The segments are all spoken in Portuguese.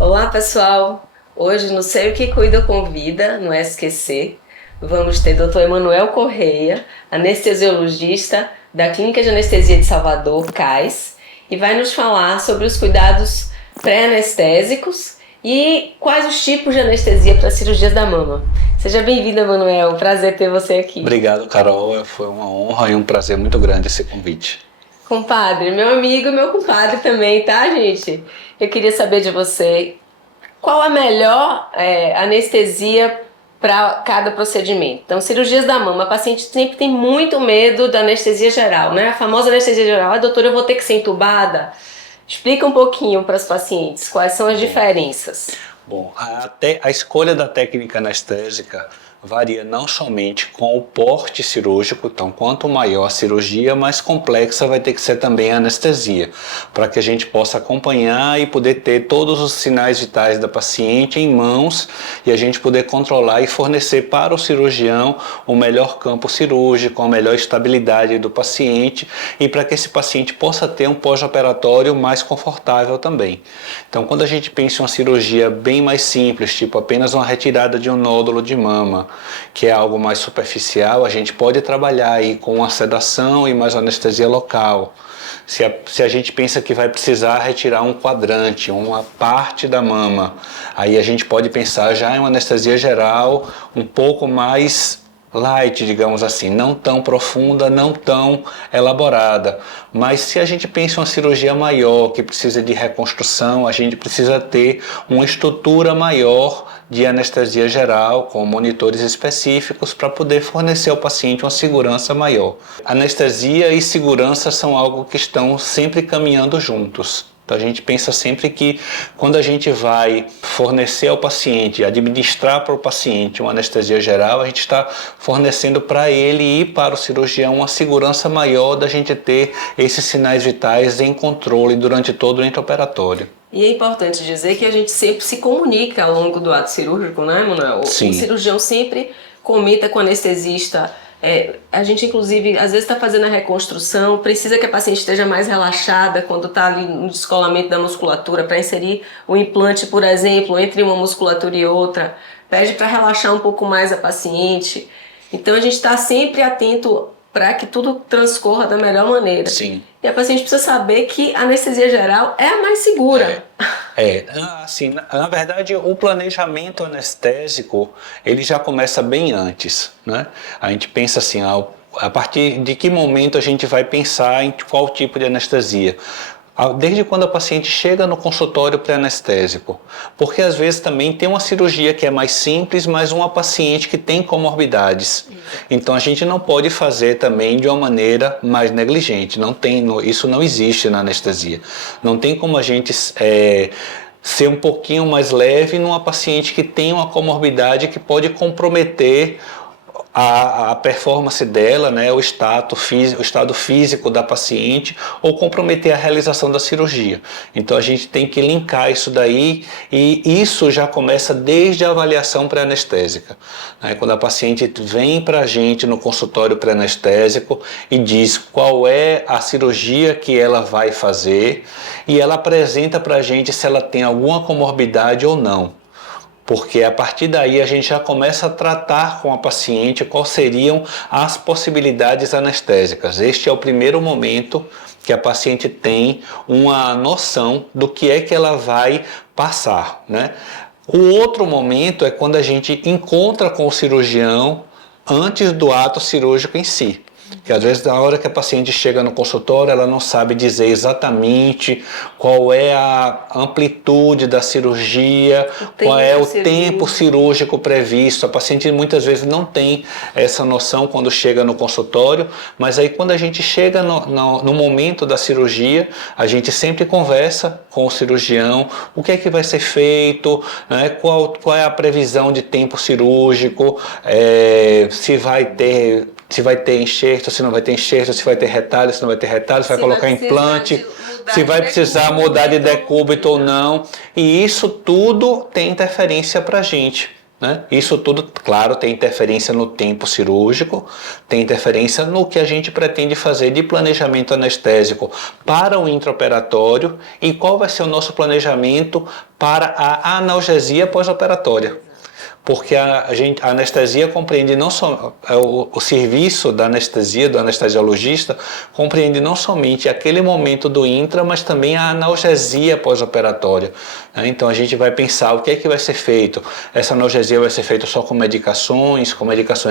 Olá, pessoal! Hoje no Sei o que Cuida com Vida, no SQC, vamos ter Dr. Emanuel Correia, anestesiologista da Clínica de Anestesia de Salvador, CAIS, e vai nos falar sobre os cuidados pré-anestésicos e quais os tipos de anestesia para cirurgias da mama. Seja bem-vindo, Emanuel. Prazer ter você aqui. Obrigado, Carol. Foi uma honra e um prazer muito grande esse convite. Compadre, meu amigo e meu compadre também, tá, gente? Eu queria saber de você qual a melhor anestesia para cada procedimento. Então, cirurgias da mama, a paciente sempre tem muito medo da anestesia geral, né? A famosa anestesia geral. Doutora, eu vou ter que ser entubada? Explica um pouquinho para os pacientes quais são as diferenças. Bom, a escolha da técnica anestésica varia não somente com o porte cirúrgico, então quanto maior a cirurgia, mais complexa vai ter que ser também a anestesia, para que a gente possa acompanhar e poder ter todos os sinais vitais da paciente em mãos e a gente poder controlar e fornecer para o cirurgião o melhor campo cirúrgico, a melhor estabilidade do paciente e para que esse paciente possa ter um pós-operatório mais confortável também. Então, quando a gente pensa em uma cirurgia bem mais simples, tipo apenas uma retirada de um nódulo de mama, que é algo mais superficial, a gente pode trabalhar aí com uma sedação e mais anestesia local. Se a gente pensa que vai precisar retirar um quadrante, uma parte da mama, aí a gente pode pensar já em uma anestesia geral um pouco mais light, digamos assim, não tão profunda, não tão elaborada. Mas se a gente pensa em uma cirurgia maior, que precisa de reconstrução, a gente precisa ter uma estrutura maior de anestesia geral, com monitores específicos, para poder fornecer ao paciente uma segurança maior. Anestesia e segurança são algo que estão sempre caminhando juntos. Então a gente pensa sempre que quando a gente vai fornecer ao paciente, administrar para o paciente uma anestesia geral, a gente está fornecendo para ele e para o cirurgião uma segurança maior da gente ter esses sinais vitais em controle durante todo o intraoperatório. E é importante dizer que a gente sempre se comunica ao longo do ato cirúrgico, né, Manuel? Sim. O cirurgião sempre comenta com o anestesista. A gente, inclusive, às vezes está fazendo a reconstrução, precisa que a paciente esteja mais relaxada quando está ali no descolamento da musculatura para inserir o implante, por exemplo, entre uma musculatura e outra. Pede para relaxar um pouco mais a paciente. Então, a gente está sempre atento para que tudo transcorra da melhor maneira. Sim. E a paciente precisa saber que a anestesia geral é a mais segura. Assim, na verdade, o planejamento anestésico, ele já começa bem antes, né? A gente pensa assim, a partir de que momento a gente vai pensar em qual tipo de anestesia? Desde quando a paciente chega no consultório pré-anestésico, porque às vezes também tem uma cirurgia que é mais simples, mas uma paciente que tem comorbidades. Então a gente não pode fazer também de uma maneira mais negligente, isso não existe na anestesia. Não tem como a gente ser um pouquinho mais leve numa paciente que tem uma comorbidade que pode comprometer a performance dela, né, o estado físico da paciente ou comprometer a realização da cirurgia. Então a gente tem que linkar isso daí e isso já começa desde a avaliação pré-anestésica. Né, quando a paciente vem para a gente no consultório pré-anestésico e diz qual é a cirurgia que ela vai fazer e ela apresenta para a gente se ela tem alguma comorbidade ou não. Porque a partir daí a gente já começa a tratar com a paciente quais seriam as possibilidades anestésicas. Este é o primeiro momento que a paciente tem uma noção do que é que ela vai passar, né? O outro momento é quando a gente encontra com o cirurgião antes do ato cirúrgico em si. Que às vezes na hora que a paciente chega no consultório ela não sabe dizer exatamente qual é a amplitude da cirurgia, qual é o tempo cirúrgico previsto. A paciente muitas vezes não tem essa noção quando chega no consultório, mas aí quando a gente chega no momento da cirurgia, a gente sempre conversa com o cirurgião, o que é que vai ser feito, né? Qual é a previsão de tempo cirúrgico, se vai ter enxerto, se não vai ter enxerto, se vai ter retalho, se não vai ter retalho, se vai colocar implante, se vai precisar mudar de decúbito ou não. E isso tudo tem interferência para a gente. né? Isso tudo, claro, tem interferência no tempo cirúrgico, tem interferência no que a gente pretende fazer de planejamento anestésico para o intraoperatório e qual vai ser o nosso planejamento para a analgesia pós-operatória. Porque a anestesia compreende não só o serviço da anestesia, do anestesiologista, compreende não somente aquele momento do intra, mas também a analgesia pós-operatória. Então a gente vai pensar o que é que vai ser feito. Essa analgesia vai ser feita só com medicações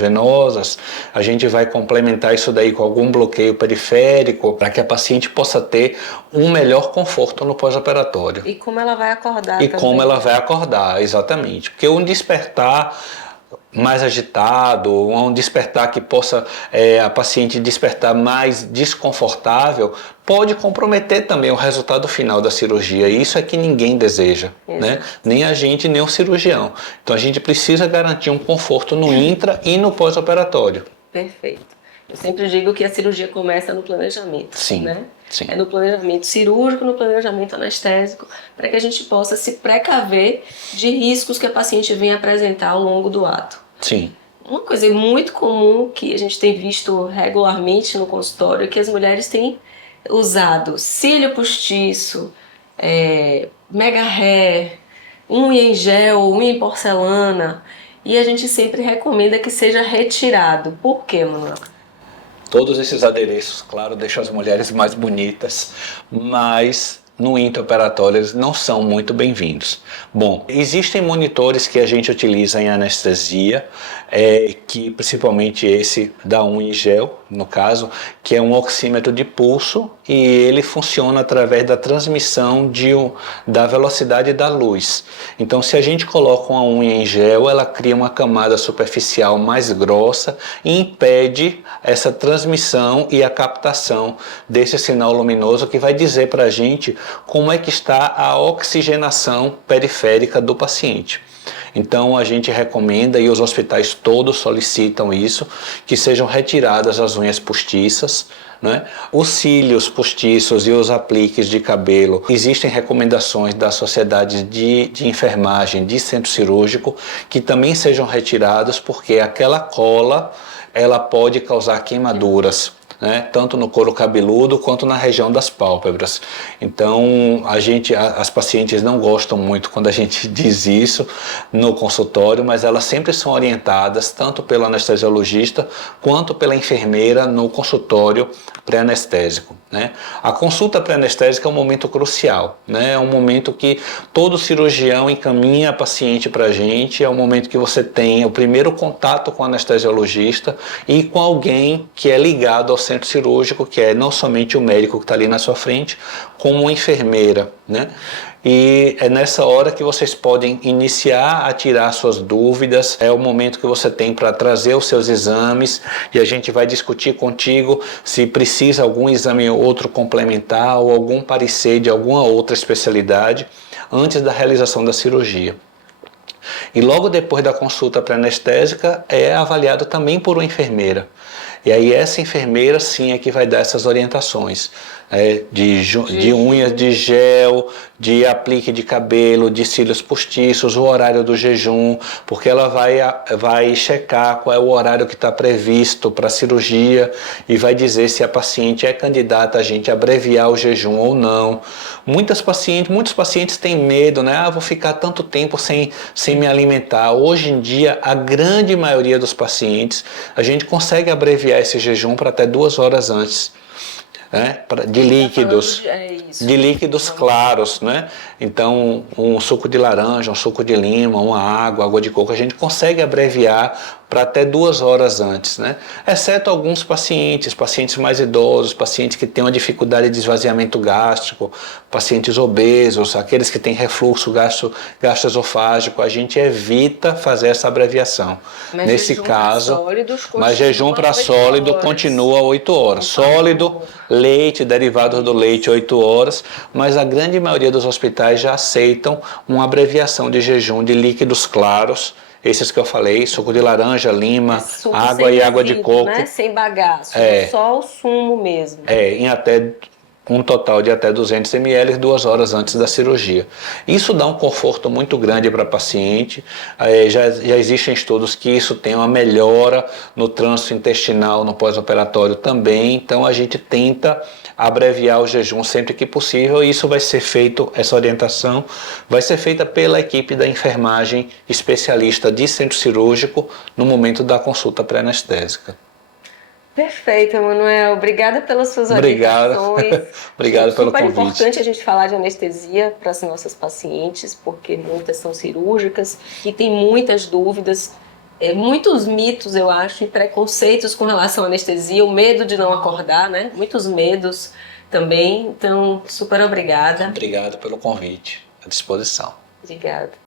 venosas. A gente vai complementar isso daí com algum bloqueio periférico para que a paciente possa ter um melhor conforto no pós-operatório. E como ela vai acordar E também. como ela vai acordar, exatamente. Porque um despertar mais agitado, um despertar que possa a paciente despertar mais desconfortável, pode comprometer também o resultado final da cirurgia. E isso é que ninguém deseja, né? Nem a gente, nem o cirurgião. Então a gente precisa garantir um conforto no intra e no pós-operatório. Perfeito. Eu sempre digo que a cirurgia começa no planejamento. Sim, né? sim. É no planejamento cirúrgico, no planejamento anestésico, para que a gente possa se precaver de riscos que a paciente vem apresentar ao longo do ato. Sim. Uma coisa muito comum que a gente tem visto regularmente no consultório é que as mulheres têm usado cílio postiço, mega hair, unha em gel, unha em porcelana, e a gente sempre recomenda que seja retirado. Por quê, Manuela? Todos esses adereços, claro, deixam as mulheres mais bonitas, mas no intraoperatório eles não são muito bem-vindos. Bom, existem monitores que a gente utiliza em anestesia, que principalmente esse da unha em gel, no caso, que é um oxímetro de pulso e ele funciona através da transmissão da velocidade da luz. Então, se a gente coloca uma unha em gel, ela cria uma camada superficial mais grossa e impede essa transmissão e a captação desse sinal luminoso que vai dizer para a gente como é que está a oxigenação periférica do paciente. Então a gente recomenda, e os hospitais todos solicitam isso, que sejam retiradas as unhas postiças, né? Os cílios postiços e os apliques de cabelo. Existem recomendações da Sociedade de Enfermagem de Centro Cirúrgico que também sejam retirados, porque aquela cola ela pode causar queimaduras, né, tanto no couro cabeludo quanto na região das pálpebras. Então as pacientes não gostam muito quando a gente diz isso no consultório, mas elas sempre são orientadas tanto pelo anestesiologista quanto pela enfermeira no consultório pré-anestésico, né? A consulta pré-anestésica é um momento crucial, né? É um momento que todo cirurgião encaminha a paciente para a gente, é um momento que você tem o primeiro contato com o anestesiologista e com alguém que é ligado ao centro cirúrgico, que é não somente o médico que está ali na sua frente, como uma enfermeira, né? E é nessa hora que vocês podem iniciar a tirar suas dúvidas, é o momento que você tem para trazer os seus exames e a gente vai discutir contigo se precisa algum exame ou outro complementar ou algum parecer de alguma outra especialidade antes da realização da cirurgia. E logo depois da consulta pré-anestésica é avaliado também por uma enfermeira. E aí essa enfermeira sim é que vai dar essas orientações, de unhas de gel, de aplique de cabelo, de cílios postiços, o horário do jejum, porque ela vai checar qual é o horário que está previsto para a cirurgia e vai dizer se a paciente é candidata a gente abreviar o jejum ou não. Muitos pacientes têm medo, né? Vou ficar tanto tempo sem me alimentar. Hoje em dia, a grande maioria dos pacientes, a gente consegue abreviar esse jejum para até 2 horas antes. Né, de líquidos, de líquidos claros, né? Então um suco de laranja, um suco de lima, uma água de coco, a gente consegue abreviar para até 2 horas antes, né? Exceto alguns pacientes mais idosos, pacientes que têm uma dificuldade de esvaziamento gástrico, pacientes obesos, aqueles que têm refluxo gastroesofágico, a gente evita fazer essa abreviação. Mas nesse caso, mas jejum para 8 sólido horas. Continua 8 horas. Sólido, leite, derivados do leite 8 horas, mas a grande maioria dos hospitais já aceitam uma abreviação de jejum de líquidos claros, esses que eu falei, suco de laranja, lima, água e água de coco. Né? Sem bagaço, só o sumo mesmo. Em até um total de até 200 ml 2 horas antes da cirurgia. Isso dá um conforto muito grande para a paciente. Já existem estudos que isso tem uma melhora no trânsito intestinal no pós-operatório também, então a gente tenta abreviar o jejum sempre que possível, e isso vai ser feito, essa orientação vai ser feita pela equipe da enfermagem especialista de centro cirúrgico no momento da consulta pré-anestésica. Perfeito, Emanuel. Obrigada pelas suas orientações. Obrigado pelo convite. Super convite. importante a gente falar de anestesia para as nossas pacientes, porque muitas são cirúrgicas e tem muitas dúvidas, muitos mitos, eu acho, e preconceitos com relação à anestesia, o medo de não acordar, né? Muitos medos também. Então, super obrigada. Obrigado pelo convite. À disposição. Obrigada.